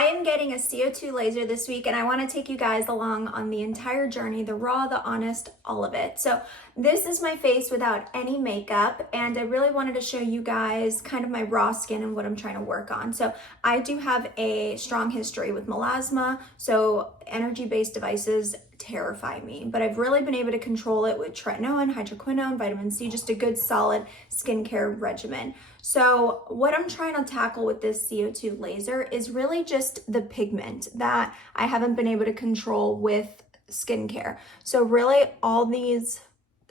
I am getting a CO2 laser this week, and I want to take you guys along on the entire journey, the raw, the honest, all of it. So this is my face without any makeup, and I really wanted to show you guys kind of my raw skin and what I'm trying to work on. So I do have a strong history with melasma, so energy-based devices terrify me, but I've really been able to control it with tretinoin, hydroquinone, vitamin C, just a good solid skincare regimen. So what I'm trying to tackle with this CO2 laser is really just the pigment that I haven't been able to control with skincare. So really all these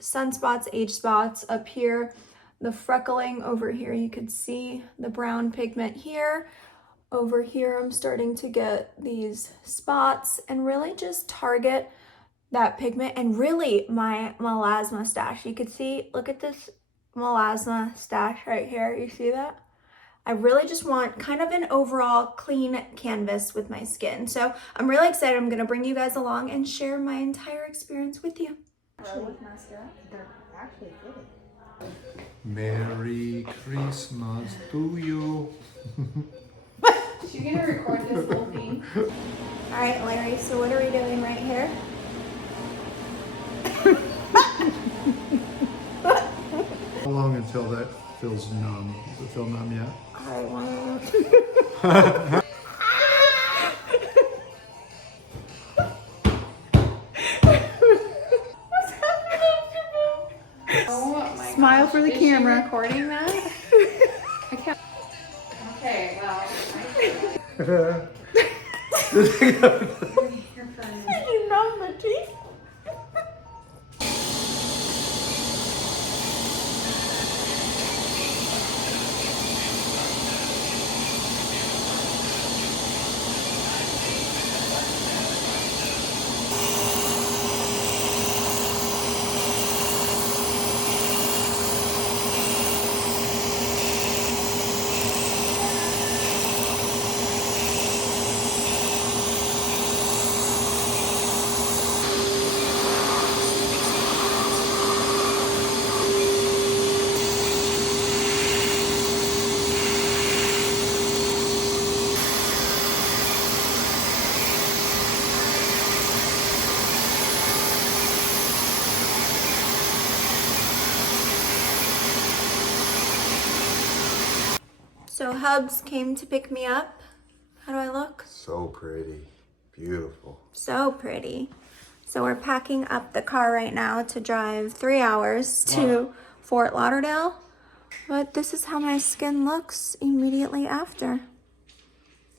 sunspots, age spots up here, the freckling over here, you could see the brown pigment here. Over here, I'm starting to get these spots and really just target that pigment and really my melasma stash. You could see, look at this melasma stash right here. You see that? I really just want kind of an overall clean canvas with my skin. So I'm really excited. I'm gonna bring you guys along and share my entire experience with you. With mascara, they're actually good. Merry Christmas to you. She's gonna record this whole thing. All right, Larry, so what are we doing right here? How long until that feels numb? Does it feel numb yet? I want Oh my Smile gosh. for the Is camera. She recording that? I can't. Okay, well. you numb the teeth. So Hubs came to pick me up. How do I look? So pretty. Beautiful. So pretty. So we're packing up the car right now to drive 3 hours to Fort Lauderdale. But this is how my skin looks immediately after.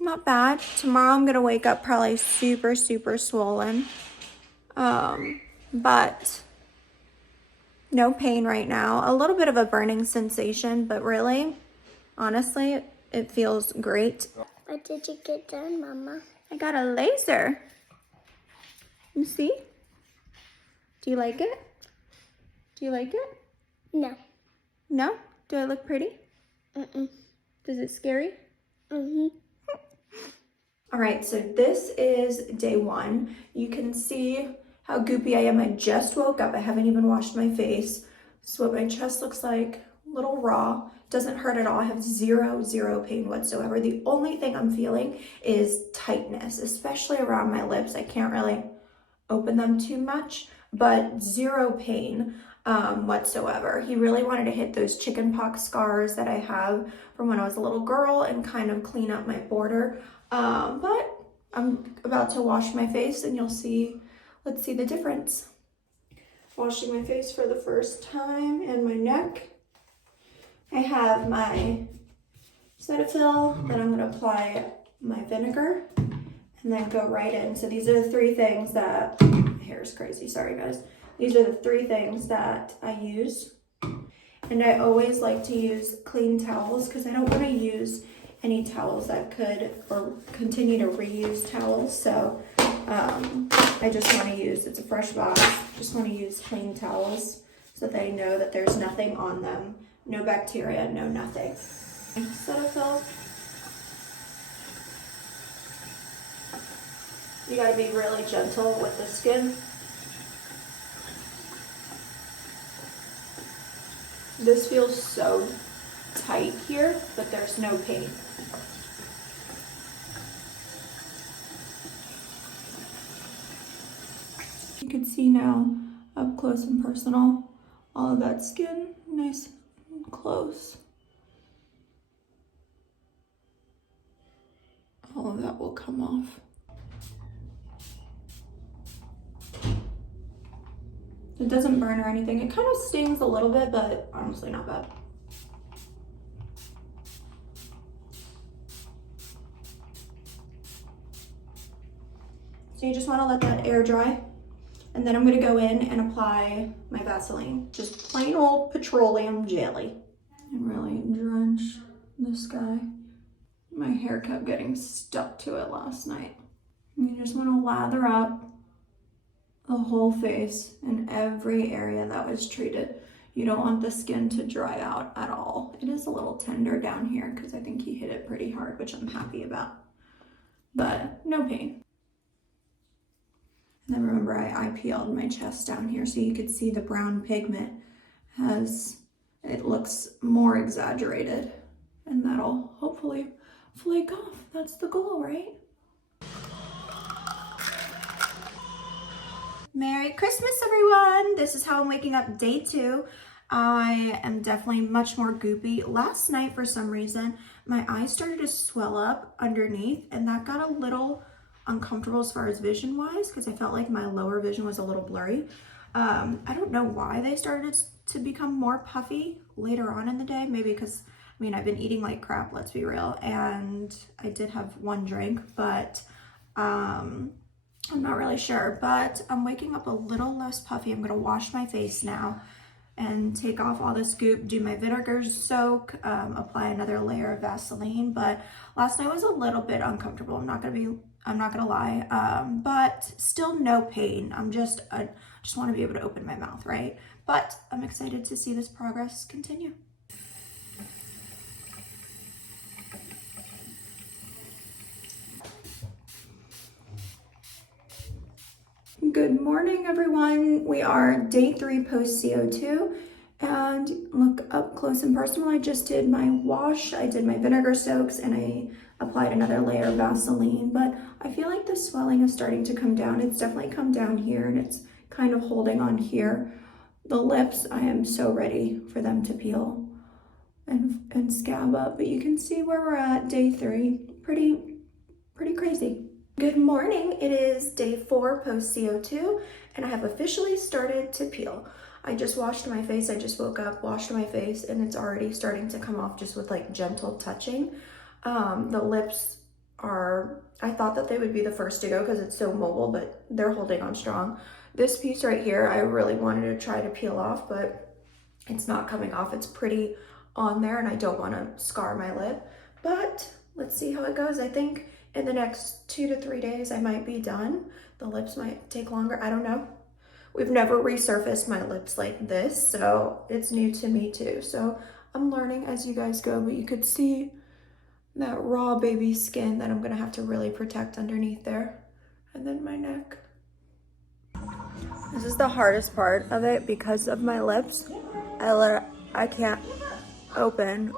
Not bad. Tomorrow I'm gonna wake up probably super, super swollen. But no pain right now. A little bit of a burning sensation, but really, honestly, it feels great. What did you get done, Mama? I got a laser. You see? Do you like it? Do you like it? No. No? Do I look pretty? Mm-mm. Does it scary? Mm-hmm. All right, so this is day one. You can see how goopy I am. I just woke up. I haven't even washed my face. This is what my chest looks like. A little raw. Doesn't hurt at all. I have zero pain whatsoever. The only thing I'm feeling is tightness, especially around my lips. I can't really open them too much, but zero pain whatsoever. He really wanted to hit those chickenpox scars that I have from when I was a little girl and kind of clean up my border. But I'm about to wash my face and you'll see, let's see the difference. Washing my face for the first time and my neck. I have my Cetaphil, then I'm gonna apply my vinegar and then go right in. So these are the three things that, my hair is crazy, sorry guys. These are the three things that I use. And I always like to use clean towels because I don't want to use any towels that could, or continue to reuse towels. So I just want to use, it's a fresh box, just want to use clean towels so that I know that there's nothing on them. No bacteria, no nothing. Cetaphil. You gotta be really gentle with the skin. This feels so tight here, but there's no pain. can see now up close and personal, all of that skin nice and close. All of that will come off. It doesn't burn or anything. It kind of stings a little bit, but honestly not bad. So you just want to let that air dry. And then I'm going to go in and apply my Vaseline. Just plain old petroleum jelly. And really drench this guy. My hair kept getting stuck to it last night. And you just want to lather up the whole face and every area that was treated. You don't want the skin to dry out at all. It is a little tender down here because I think he hit it pretty hard, which I'm happy about. But no pain. And then remember, I peeled my chest down here so you could see the brown pigment it looks more exaggerated. And that'll hopefully flake off. That's the goal, right? Merry Christmas, everyone! This is how I'm waking up day 2. I am definitely much more goopy. Last night, for some reason, my eyes started to swell up underneath, and that got a little uncomfortable as far as vision-wise, because I felt like my lower vision was a little blurry. I don't know why they started to become more puffy later on in the day. Maybe because, I mean, I've been eating like crap, let's be real, and I did have one drink, but I'm not really sure. But I'm waking up a little less puffy. I'm gonna wash my face now and take off all this goop, do my vinegar soak, apply another layer of Vaseline. But last night was a little bit uncomfortable. I'm not gonna lie, but still no pain. I just want to be able to open my mouth, right? But I'm excited to see this progress continue. Good morning, everyone. We are day 3 post CO2, and look up close and personal. I just did my wash, I did my vinegar soaks, and I applied another layer of Vaseline, but I feel like the swelling is starting to come down. It's definitely come down here, and it's kind of holding on here. The lips, I am so ready for them to peel and scab up, but you can see where we're at, day 3. Pretty crazy. Good morning. It is day 4 post CO2, and I have officially started to peel. I just washed my face. I just woke up, washed my face, and it's already starting to come off just with like gentle touching. The lips I thought that they would be the first to go because it's so mobile, but they're holding on strong. This piece right here, I really wanted to try to peel off, but it's not coming off. It's pretty on there, and I don't want to scar my lip, but let's see how it goes. I think in the next 2 to 3 days, I might be done. The lips might take longer. I don't know. We've never resurfaced my lips like this, so it's new to me too. So I'm learning as you guys go, but you could see that raw baby skin that I'm gonna have to really protect underneath there. And then my neck. This is the hardest part of it because of my lips. I can't open.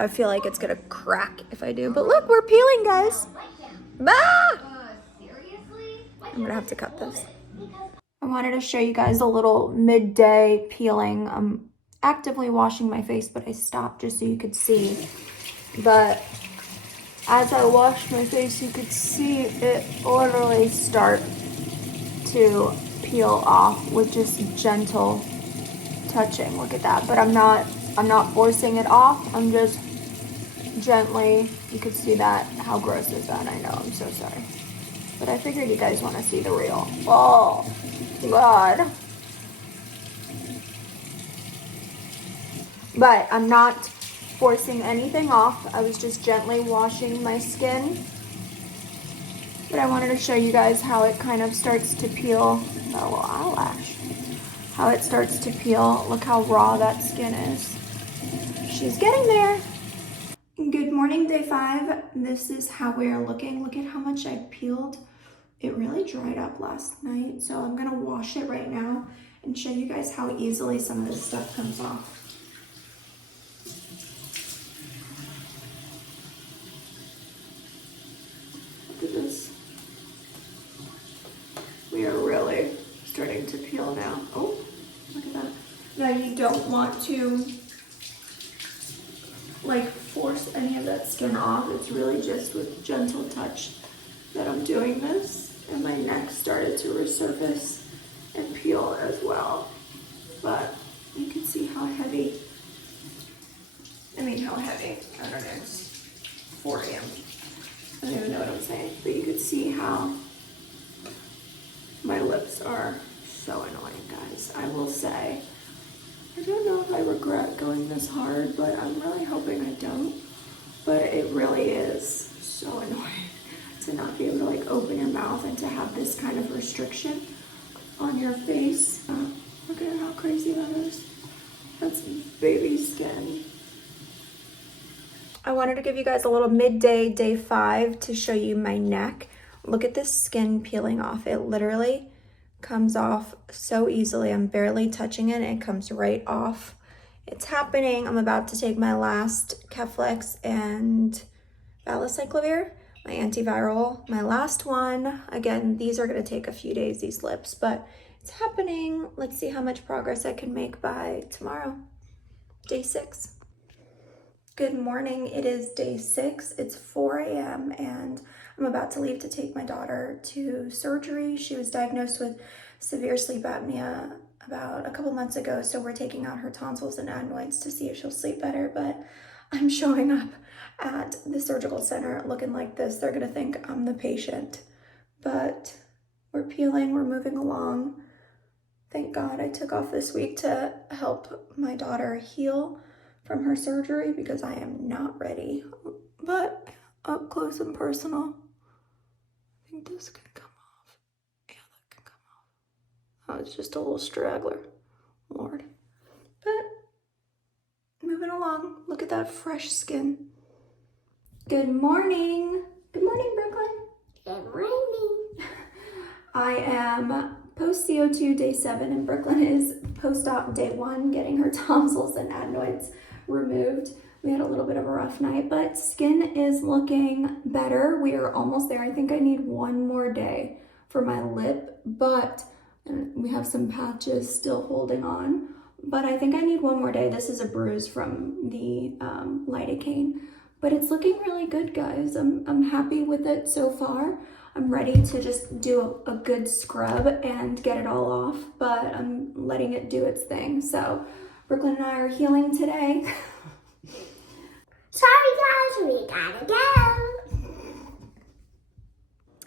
I feel like it's gonna crack if I do, but look, we're peeling, guys. Ah! I'm gonna have to cut this. I wanted to show you guys a little midday peeling. I'm actively washing my face, but I stopped just so you could see. But as I washed my face, you could see it literally start to peel off with just gentle touching. Look at that. But I'm not forcing it off. I'm just gently, you could see that. How gross is that? I know, I'm so sorry. But I figured you guys want to see the real. Oh, God. But I'm not forcing anything off. I was just gently washing my skin. But I wanted to show you guys how it kind of starts to peel. That little eyelash. How it starts to peel. Look how raw that skin is. She's getting there. Good morning, day 5. This is how we are looking. Look at how much I peeled. It really dried up last night, so I'm gonna wash it right now and show you guys how easily some of this stuff comes off. Look at this. now. Oh, look at that. Now you don't want to like force any of that skin off. It's really just with gentle touch that I'm doing this. And my neck started to resurface and peel as well. But you can see how heavy, I don't know, it's 4 a.m. I don't even know what I'm saying, but you can see how my lips are so annoying, guys. I will say, I don't know if I regret going this hard, but I'm really hoping I don't. But it really is so annoying to not be able to like open your mouth and to have this kind of restriction on your face. Look at how crazy that is. That's baby skin. I wanted to give you guys a little midday, day 5, to show you my neck. Look at this skin peeling off. It literally comes off so easily. I'm barely touching it. It comes right off. It's happening. I'm about to take my last Keflex and valacyclovir, my antiviral, my last one. Again, these are going to take a few days, these lips, but it's happening. Let's see how much progress I can make by tomorrow, day 6. Good morning. It is day 6. It's 4 a.m. and I'm about to leave to take my daughter to surgery. She was diagnosed with severe sleep apnea about a couple months ago, so we're taking out her tonsils and adenoids to see if she'll sleep better. But I'm showing up at the surgical center looking like this. They're gonna think I'm the patient, but we're peeling, we're moving along. Thank God I took off this week to help my daughter heal from her surgery because I am not ready. But up close and personal, I think this can come off. Yeah, that can come off. Oh, it's just a little straggler, Lord. But moving along, look at that fresh skin. Good morning. Good morning, Brooklyn. Good morning. I am post CO2 day 7 and Brooklyn is post-op day 1, getting her tonsils and adenoids removed. We had a little bit of a rough night, but skin is looking better. We are almost there. I think I need 1 more day for my lip, but we have some patches still holding on, but I think I need 1 more day. This is a bruise from the lidocaine, but it's looking really good, guys. I'm happy with it so far. I'm ready to just do a good scrub and get it all off, but I'm letting it do its thing. So Brooklyn and I are healing today. Sorry guys, we gotta go.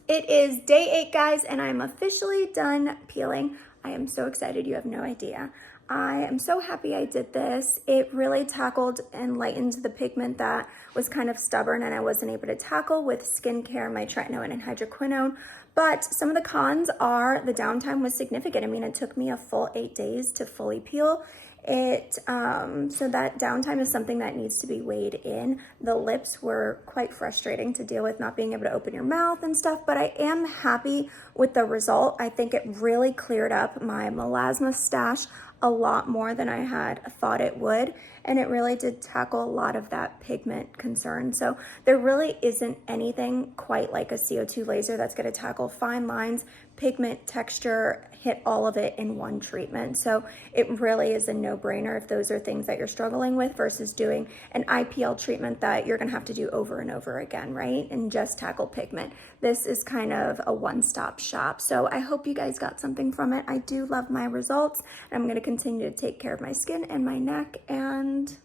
It is day 8, guys, and I'm officially done peeling. I am so excited, you have no idea. I am so happy I did this. It really tackled and lightened the pigment that was kind of stubborn and I wasn't able to tackle with skincare, my tretinoin and hydroquinone. But some of the cons are the downtime was significant. I mean, it took me a full 8 days to fully peel it. So that downtime is something that needs to be weighed in. The lips were quite frustrating to deal with, not being able to open your mouth and stuff, but I am happy with the result. I think it really cleared up my melasma stash a lot more than I had thought it would, and it really did tackle a lot of that pigment concern. So there really isn't anything quite like a CO2 laser that's going to tackle fine lines, pigment, texture, hit all of it in one treatment. So it really is a no-brainer if those are things that you're struggling with versus doing an IPL treatment that you're going to have to do over and over again, right? And just tackle pigment. This is kind of a one-stop shop. So I hope you guys got something from it. I do love my results, and I'm going to continue to take care of my skin and my neck, and